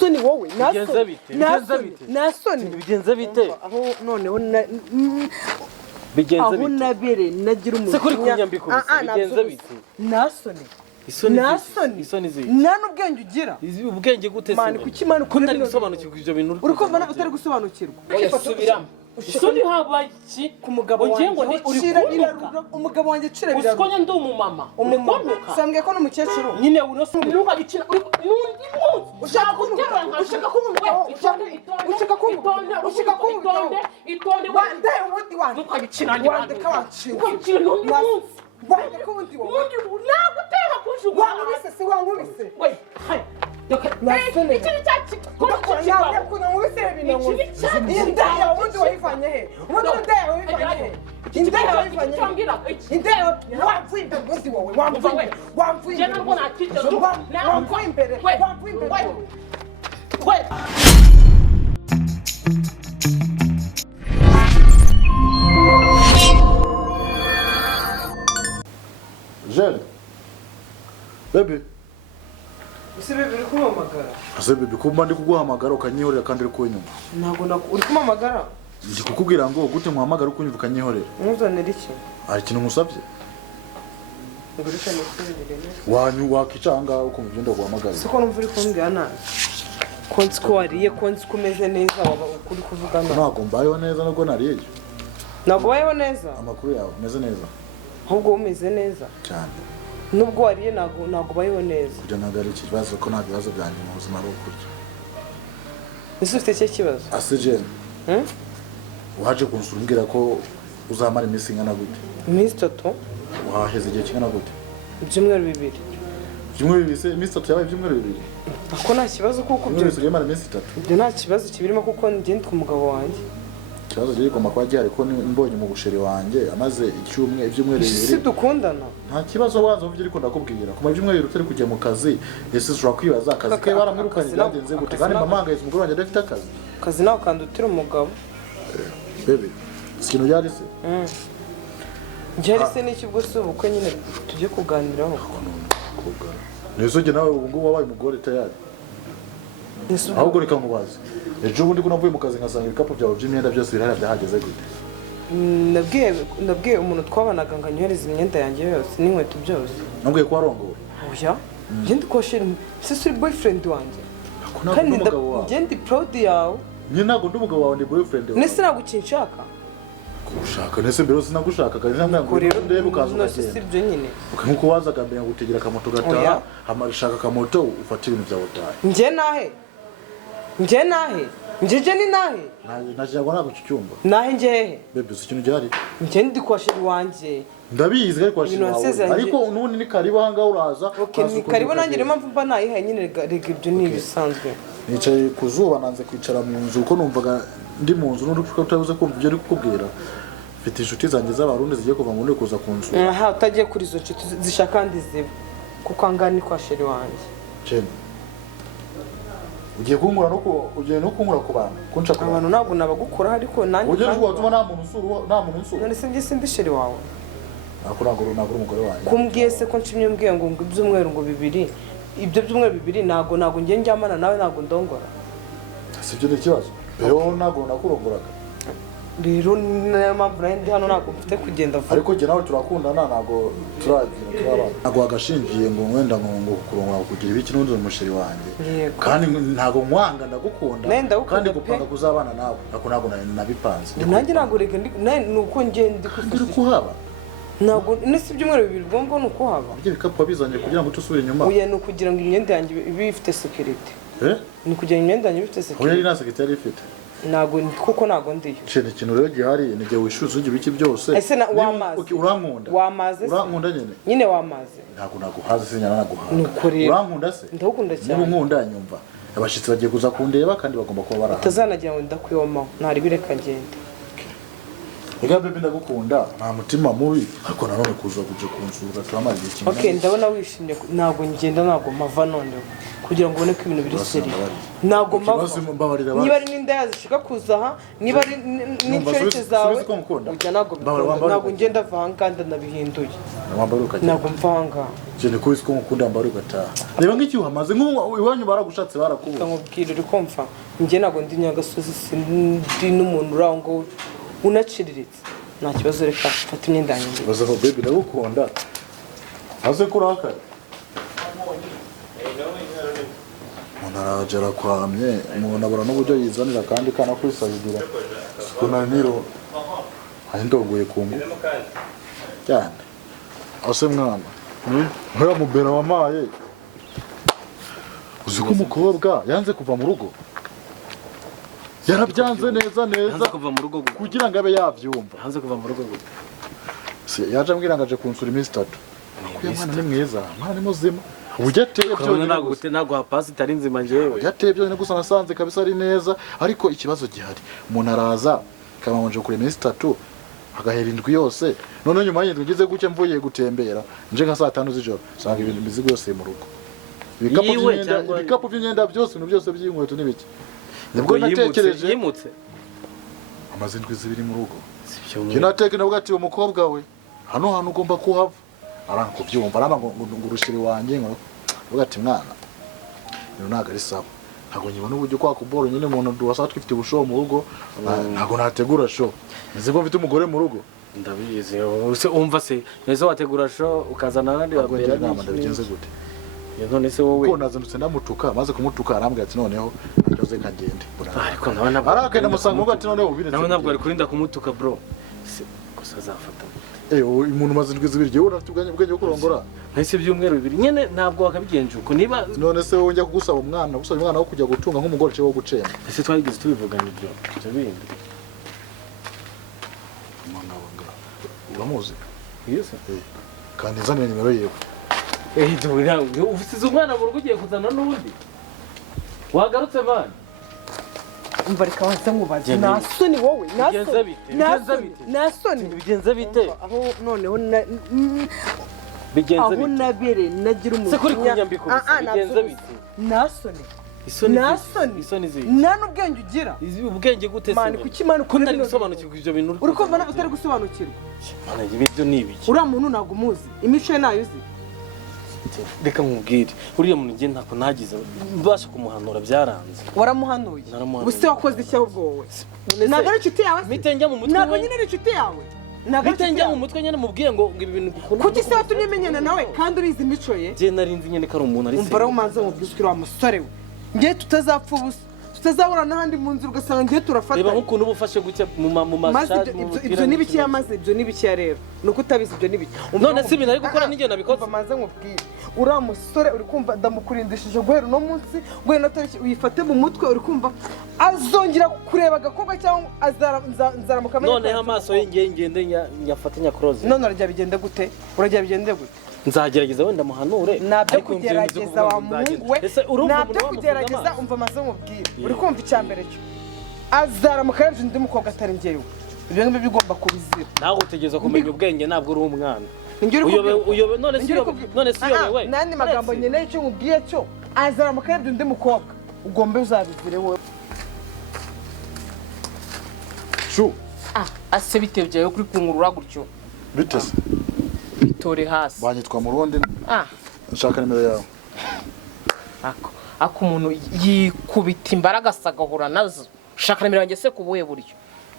Soni wowe nasoni bigenze bite aho noneho bigenze bite aho nabere nagira umujinya se kuri kunyambiko bigenze bite nasoni isoni zibi nta n'ubwenge ugira ubwenge gute se mani kuki mani ko ntari gusobanukirwa ibyo bintu uri kumva utari gusobanukirwa subiramo isoni habaye iki ku mugabo wanjye umugabo wanjye cire biraro usikonya ndi umumama sambwe ko n'umukecuru nyine unoso nuka gicina uri nundi ushaka kumwe itonde wande ubundi wande nuka gicina wande kawaciwe wande ko ubundi wundi nagutera kujuga wangubise se wangubise we hai nasone ikiri cyaki yawe kuno ngubise ibintu indaya ubundi wayivanye he ubundi indaya wayivanye he indaya wayivanye he indaya wamvuye imbere ubundi wowe wamvuye jana mbona akije wamvuye imbere we Jeune, bebe. Ese bebe uri kumamagara? Ase bebe kumba ndi kuguhamagara ukanyihorera kandi uri kunyuma. Ntago uri kumamagara? Ndi kukubwira ngo gute muhamagara ukunyumva ukanyihorera. Muzanira iki? Ari kintu musabye? Ngurisha n'ikindi. Wanyu wakicanga uko mugenda guhamagara. Siko numva uri kumbwira nabi. Konzi ko wariye konzi kumeze neza waba ukuri kuvuga nabi. Ntago mbayeho neza nubwo nariye. Ntago bayeho neza? Amakuru yawe meze neza. Ahubwo umeze neza cyane. Nubwo wariye ntago bayeho neza. Kujya nagara iki kibazo ko nta bibazo byanjye mu buzima bwo kurya. Ese ufite cyo kibazo? Ase Jeune. Waje kunsumbira ko uzamara iminsi ingana gute? Iminsi 3. Waheze igihe kingana gute? Ibyumweru 2. Ibyumweru 2 iminsi 3 yabaye ibyumweru 2. Ako nta kibazo kuko byo usigaye iminsi 3. Ibyo nta kibazo kibirimo kuko ngende ku mugabo wanjye. Kibazo giye goma kwa gihari ko mbonye mu busheri wanjye amaze icyumweru 2. Si dukundana. Nta kibazo waza uvye ariko ndakubwira kuma ibyumweru utari kujya mu kazi ese ushobora kwibaza akazi ke baramwirukanye byagenze gute kandi mamanga yise umugore wanjye adafite akazi. Akazi nawe kandutira umugabo. Bebe ikintu yari se Jari se n'iki bwo se ubukwe nyine tujye kuganiraho. Nesoje nawe ubu ngubu wabaye umugore tayari. Ahubwo reka mubaze. Ejo bundi ko navuye mu kazi nkasanga ibikapu byawe by'imyenda byose birahari byahageze gute? Nabwiye umuntu twabanaga ngo anyohereze imyenda yanjye yose n'inkweto byose. Nabwiye ko warongowe. Oya. Ngende koshera se boyfriend wanjye. Kandi ngende proud yawe. Nyine ntago ndi umugabo wawe ndi boyfriend wawe. Nese nagukinshaka. Kushaka nese mbere sinagushaka kandi namwe ngo ndebe ukaza ugenda. Sibyo nyine. Nkuko wazaga mbere gutegera akamoto gataha amarishaka akamoto ufata ibintu byawe utahe. Nje nahe? Njeje ni nahe? Najyago nako cyumba. Nahe njehe? Bebe ikintu gihari. Nje ndi kwashira wanje. Ndabizi ariko kwashira wawe. Ariko nubundi ni karibu hanga uraza. Okay, ni karibu nanjye mpamvu mba nayihaye nyine rega ibyo ni bisanzwe. Nicaye kuzuba nanze kwicara mu nzu uko numvaga ndi mu nzu n'urufuka utabuze kumva ibyo ari kukubwira. Mfite inshuti zanjye z'abarundi zigiye kuva mu ndi kuza kunzu. Aha utagiye kuri izo nshuti zishaka ndiziba. Kuko angani kwashira wanje. Cene. Ugiye kunkura no kunkura ku bantu kunca ku abantu ntabwo nabagukora ariko nanjye ugiye watuma nta muntu usura none se ndi sheri wawe nagura umugore wanjye kumbwiye se ko nshimye mbwiye ngo ibyumweru ngo 2 ibyo byumweru 2 ntago ngiye njyamana nawe ntago ndongora sibyo ni kibazo rero ntago nakurongoraga rero niyo mpamvu ndi hano ntago mfite kugenda vuba ariko jye nawe turakundana ntago turagira turabana ntago agashingiye ngo wenda ngo kurongora kugira ibiki n'undi umusheri wanjye kandi ntago nkwanga ndagukunda kandi gupanga kuzabana nawe ntago nabipanze nanjye ntago rega nuko ngiye ndi kuhaba ntago nese ibyumweru 2 ubwo nuko haba ibyo bikapu bizanye kugira ngo tusubire inyuma uye no kugira ngo imyenda yanjye ibe ifite security ni kugira imyenda yanjye ifite security oya ina security ifite nago kuko nago ndiyo cene kintu rero gihari nige wishuza ugi biki byose ese wamaze urankunda urankunda nyine wamaze ntago naguhaze sinyana naguhaze nukorera urankunda se ndagukunda cyane niba nkunda nyumva abashitsi bagiye kuza kundeba kandi bagomba kuba baraha utazanagira ngo ndakwiyomaho ntari bireka ngende Ega bebe ndagukunda nta mutima mubi ariko nanone kuza kuje kunsura turamara igihe kimwe. Okay, ndabona wishimye ntago ngenda ntago mava none kugira ngo ubone ko ibintu biri seri. Ntago mava. Niba ari n'inda yazishika kuza aha, niba ari n'inshoreke zawe. Ujya ntago ngenda vanganda nabihinduye. Ntago mvanga. Cyane ko isiko ngukunda mbari ugataha. Reba ngiki uhamaze iwanyu baragushatse barakubuza. Nkamubwira uri kumva. Nge ntago ndi Nyagasozi sindi n'umuntu uraho ngo unaciriritse nta kibazo reka fata imyenda yanjye baza ko baby ndagukunda aze kuraka munarajara kwamye umuntu abura n'uburyo yizanira kandi kana kwisabira sikuna niro ndongoye kungu cyane ase mwana nkora mubera wamaye uziko umukobwa yanze kuva mu rugo yarabyanze neza hanze kuva mu rugo kugira ngo abe yavyumva hanze kuva mu rugo yaje ambwira ngaje kunsura iminsi 3 kuya mwana ni mwiza mwana ni muzima ubyateye byo ntago hapasi itari nzima njewe yateye byo gusa nasanze kabisa ari neza ariko ikibazo gihari umuntu araza kamanje kure iminsi 3 agahera indwi yose none nyuma y'indwi ngize guke mvuye gutembera nje nka saa 5 z'ijoro sanga ibintu mizigo yose mu rugo ibikapu by'imyenda byose ibintu byose by'inkweto n'ibiki nibwo natekereje yimutse amazindwi zibiri mu rugo kinateke navuga ati umukobwa we hano hano ugomba kuhava aranko byumva aramba ngo urushiri wanjye ngo vuga ati mwana no naga ari sawa ntago nyibona uburyo kwa kuboro nyine umuntu duwasa twifite ubusho mu rugo ntago nategura show nziko mfite umugore mu rugo ndabizi use umva se nese wategura show ukazana nandi wabwira inama ndabigenze gute none se wowe ko nazindutse ndamutuka maze kumutuka arambwira ati noneho ndoze kagende ariko nawe nabwo arakenda musanga ngo ati noneho ubiretse nawe nabwo ari kurinda kumutuka bro gusa azafata umuntu mazindwi zibiri yewe urafite ubwenge bwo kurongora nese byumweru bibiri nyene ntabwo wakabigenje uko niba none se wowe njya kugusaba umwana gusaba umwana wo kujya gutunga nk'umugore cyo wo gucema ese twageze tubivugana ibyo bindi mwana wanga uramuzi yes kandi nzanira nimero yewe dubira usize umwana mu rugo ugiye kuzana n'undi wagarutse man umva reka wanze nkubaze nasoni wowe nasoni bigenze bite aho noneho bigenze bite aho nabere nagira umuntu se kuri kunyambiko bigenze bite nasoni isoni zibi nta n'ubwenge ugira ubwenge gute se mani kuki mani ko ntari gusobanukirwa ibyo bintu uri kumva nawe utari gusobanukirwa mana ibyo ni ibiki uriya muntu ntabwo umuzi imico ye nayo uzi reka nkubwire uriya muntu ngiye ntako nagize mbasha kumuhanura byaranze waramuhanuye ubuse wakoze iki ahubwo wowe ntabwo ari inshuti yawe mitenjya mu mutwe ntabwo nyine ari inshuti yawe mitenjya mu mutwe nyine mubwiye ngo ibi bintu kuki se watumye menyana nawe kandi urizi imico ye je narinzi nyine ko ari umuntu ari umva rero umanze mubwisukira wa musore we ngiye tutazapfa ubusa tutazabura n'ahandi mu nzira ugasanga ngiye turafatanya reba nk'ukuntu uba ufashe gutya mu mashaje ibyo ni biki yamaze ibyo ni biki rero nuko utabizi ibyo ni biki none si ibintu ari gukora n'ingendo nabikoze umanze nkubwire uriya musore uri kumva ndamukurindishije guhera uno munsi guhera no tariki uyifate mu mutwe uri kumva azongera kureba agakobwa cyangwa nzaramuka noneho amaso ye ngende nyafatanya cross none urajya bigende gute urajya bigende gute nzagerageza wenda muhanure nabyo kugerageza wa muhungu we nabyo kugerageza umva amaze nkubwire uri kumva icyambere cyo azaramuka yaje undi mukobwa atari njyewe ibyo ngibyo bigomba kubizira nawe utegereza kumenya ubwenge ntabwo uri umwana uyobe none si uyobewe nandi magambo nkeneye icyo nkubwiye cyo azaramuka yaje undi mukobwa ugombe uzabizire wowe shu ase bitebye kuri kungurura gutyo bitese bitore hasi banyitwa mu rundi nshaka nimero yawe ako umuntu yikubita imbaraga sagahura nazo shaka nimero yanjye se kubuye buryo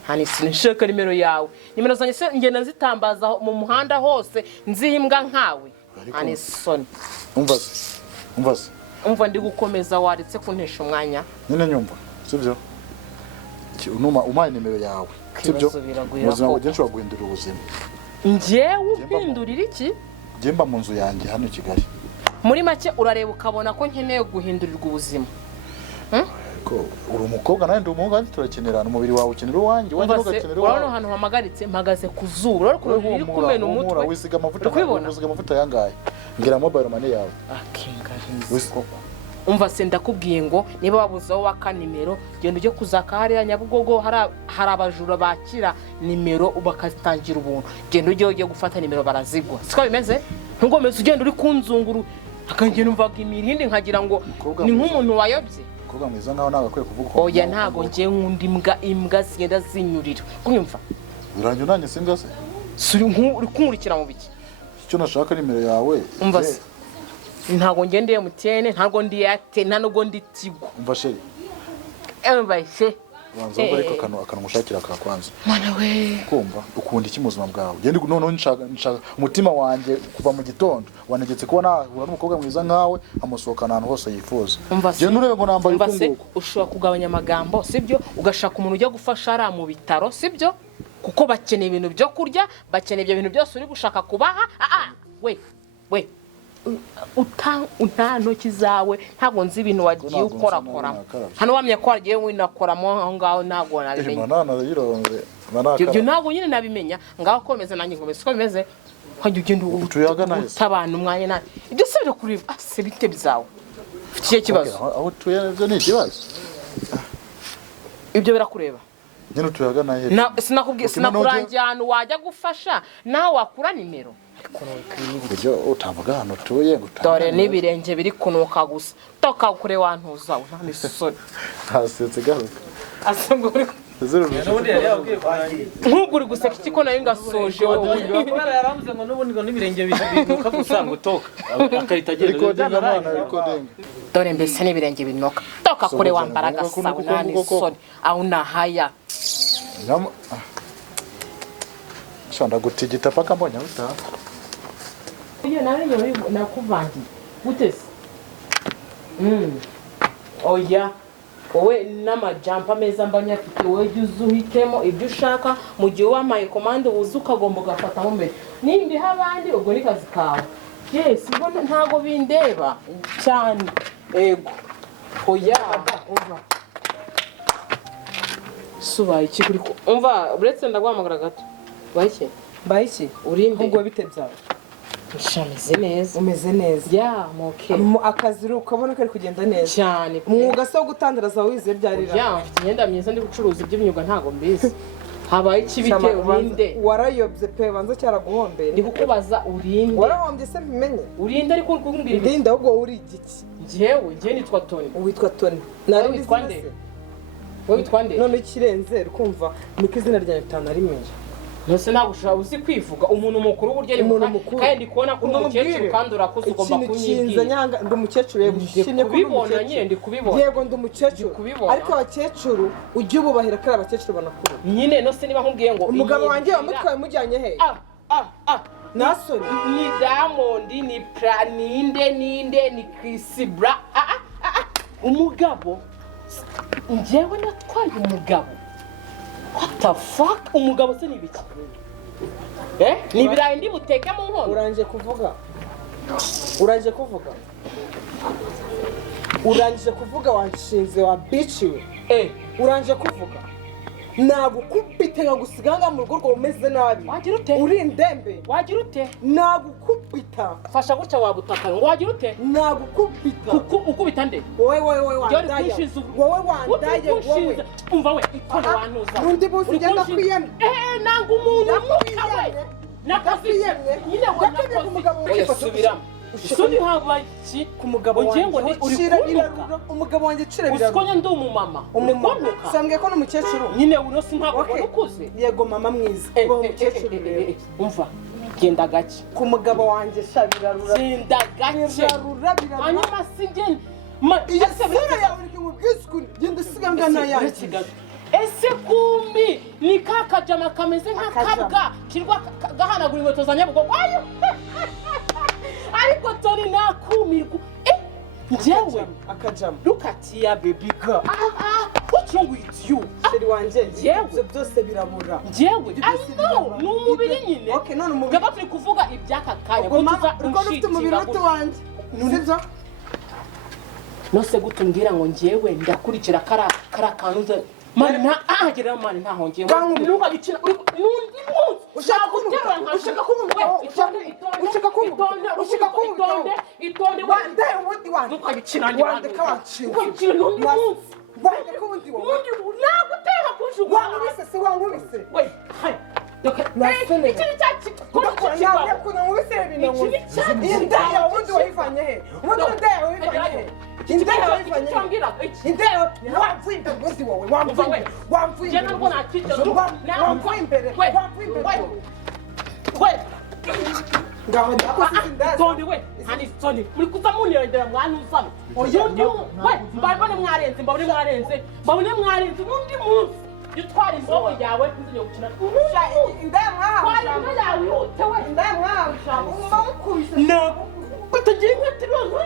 hani sinshaka nimero yawe nimero zanjye se ngenda zitambaza mu muhanda hose nzihimbwa nkawe hani soni umva ndi gukomeza waretse kuntesha umwanya nyine nyumva sibyo unuma umaye nimero yawe sibyo muzima ngo genshi waguhindura ubuzima njyewe uhindurira iki Jemba mu nzu yanjye hano i Kigali muri make urareba ukabona ko nkeneye guhindurirwa ubuzima ko uri umukobwa nawe ndi umuhungu kandi turakenerana umubiri wawe ukenera uwanjye wanjye ugakenera uwawe urabona ahantu hamagaritse mpagaze ku zuba urabona uri kumena umutwe wisiga amavuta yangaye ngira mobile money yawe akingarinzi umva se ndakubwiye ngo niba wabuzeho waka nimero genda ujye kuzaka hariya Nyabugogo hari abajura bakira nimero bakazitangira ubuntu genda ujye gufata nimero barazigwa siko bimeze ntugomeze ugenda uri kunzunguru akangena umvaga imirindi nkagira ngo ni nk'umuntu wayobye kuvuga mwiza nkaho nagakwiye kuvuga oya ntago ngiye nkunda imbwa zigenda zinyurira kunyumva birangiye nanjye simbwa se uri kumurikira mu biki icyo nashaka nimero yawe umva se ntago ngendeye MTN ntago ndi Airtel ntago ndi Tigo umva sheri umva se wanza ariko akanamushakira akakwanza mana we kumva ukunda iki muzima bwawe gende noneho nshaka umutima wanjye kuva mu gitondo wanegetse kuba nahura n'umukobwa mwiza nkawe amusohokana ahantu hose yifuza gende urebe ngo nambaye ukunguko ushobora kugabanya amagambo sibyo ugashaka umuntu ujya gufasha ari mu bitaro sibyo kuko bakeneye ibintu byo kurya bakeneye ibyo bintu byose uri gushaka kubaha we uta ntoki zawe ntago nzi ibintu wagiye ukorakoramo hano wamye ko wagiye winakoramo aho ngaho ntago nabimenya ibyo ntago nyine nabimenya ngaho komeza nanjye ngomeze ko bimeze hajye ugenda utabana umwanya nawe ibyo se byo kureba se bite bizawe ufite ikibazo aho tuye byo ni ikibazo ibyo birakureba nyine tuyagana he sinakurangiye ahantu wajya gufasha nawe wakura nimero ibyo utavuga hano tuye dore n'ibirenge biri kunuka gusa toka kure wantuza nta misosori hasetse garuka asangure nk'uguri guseka iki ko nayo ngasoje wowe yaravuze ngo n'ubundi ngo n'ibirenge binuka gusa ngo toka akahita agenda dore mbese n'ibirenge binuka toka kure wambara gasabo nta misosori aho nahaya shanda gutigita paka mbonye utaha iyo nawe nakuvangiye gutese oya wowe n'amajampa meza mbanya afite wowe jya uzuhitemo ibyo ushaka mu gihe wamaye komande wuze ukagomba ugafatamo mbere nimbiha abandi ubwo ni kazi kawe yes ubona ntago bindeba cyane ego oya umva subaye iki kuri umva uretse ndaguhamagara gato bayiki urinde ubwo bite byawe Shameze neza umeze neza ya moke akazi ukabona ko ari kugenda neza cyane umwuga se wo gutandaraza wize byarira ya mfite imyenda myiza ndi gucuruza iby'imyuga ntago mbizi habaye iki bite urinde warayobye pe banza cyaraguhombeye ndi kukubaza urinde warahombye se bimenye urinde ariko urikumbwira ndinde ahubwo uri igiki njyewe nitwa Tony witwa Tony nari witwa nde wowe witwa nde none ikirenze rukumva niko izina ryanjye tutanarimenya Nose ntabwo ushobora uzi kwivuga umuntu mukuru buryo ari mukuru kandi kubona ko umukecuru kandi urakoze ugomba kunyibwira nyanga ndi umukecuru yegushimye kubibona nyine ndi kubibona yego ndi umukecuru ariko abakecuru ujye ububahira ko abakecuru banakuru nyine nose niba nkubwiye ngo umugabo wanjye wamutwaye mujyanye he nasoni ni Diamond ni ninde ni Chris Bra umugabo njyewe natwaye umugabo. What the fuck? Umugabo se nibiki? Ni birayi ndi buteke mu nkono. Uranje kuvuga wanshinze wa bitch we. Uranje kuvuga. Nagukubite ngagusiganga mu rugo rwo umeze nabi. Wagira ute? Uri ndembe. Wagira ute? Nagukubita. Fasha gutya wabutaka ngo wagira ute? Nagukubita. Ukubita nde? Wowe wandaye. Wowe wandaye wowe. Umva we ikora wantuza. Nundi bose ngenda kwiyemwe. Nanga umuntu mukawe. Nakafiyemwe. Nyine wanakoze umugabo wifasubiramo. Soni habaye iki ku mugabo wanjye ngo uri kunuka umugabo wanjye cire biraro usikonya ndi umumama umunuka sambwe ko n'umukecuru nyine unosi ntabwo ukuze yego mama mwiza uwo mukecuru umva genda gake ku mugabo wanjye shabirarura genda gake hanyuma singene iyo sura yawe uri kumubwisukuri genda siganga nayanjye ese kumbi ni kakajama kameze nk'akabwa kirwa gahanagura inkweto za Nyabugogo ayo ariko Tony nakumirwa njyewe akajama look at ya baby girl what's wrong with you sheri wanje njyewe byose birabura njyewe no numubiri nyine okay none umubiri gaba turi kuvuga ibyaka kanya uko ufite umubiri muto wanje sibyo nose gutumbwira ngo njyewe ndakurikira kara kantu mani nta ahagera mani nta hongeye nuka gicina nundi munsi ushaka kumutera ushaka kumutera itonde wande ubundi wande nuka gicina wande kawacina nundi munsi wande kubundi wowe nundi nagutera kujuga wangubise se wangubise we hai nasene iki cyaki kuna ngubise ibintu indaya ubundi wayivanye he ubundi ndaya wayivanye he indaya wayivanye indaya wamvuye ubundi wowe wamvuye je ntabwo nakije wamvuye imbere we ngaho ndakoze indazi tonde we hani tonde muri kuzamunirondera mwana usaba we mbabone mwarenze nundi munsi yutwara imbobo yawe nzije gukina indaya mwahawe indaya mwahawe umba mukubise no utagira inka tirozo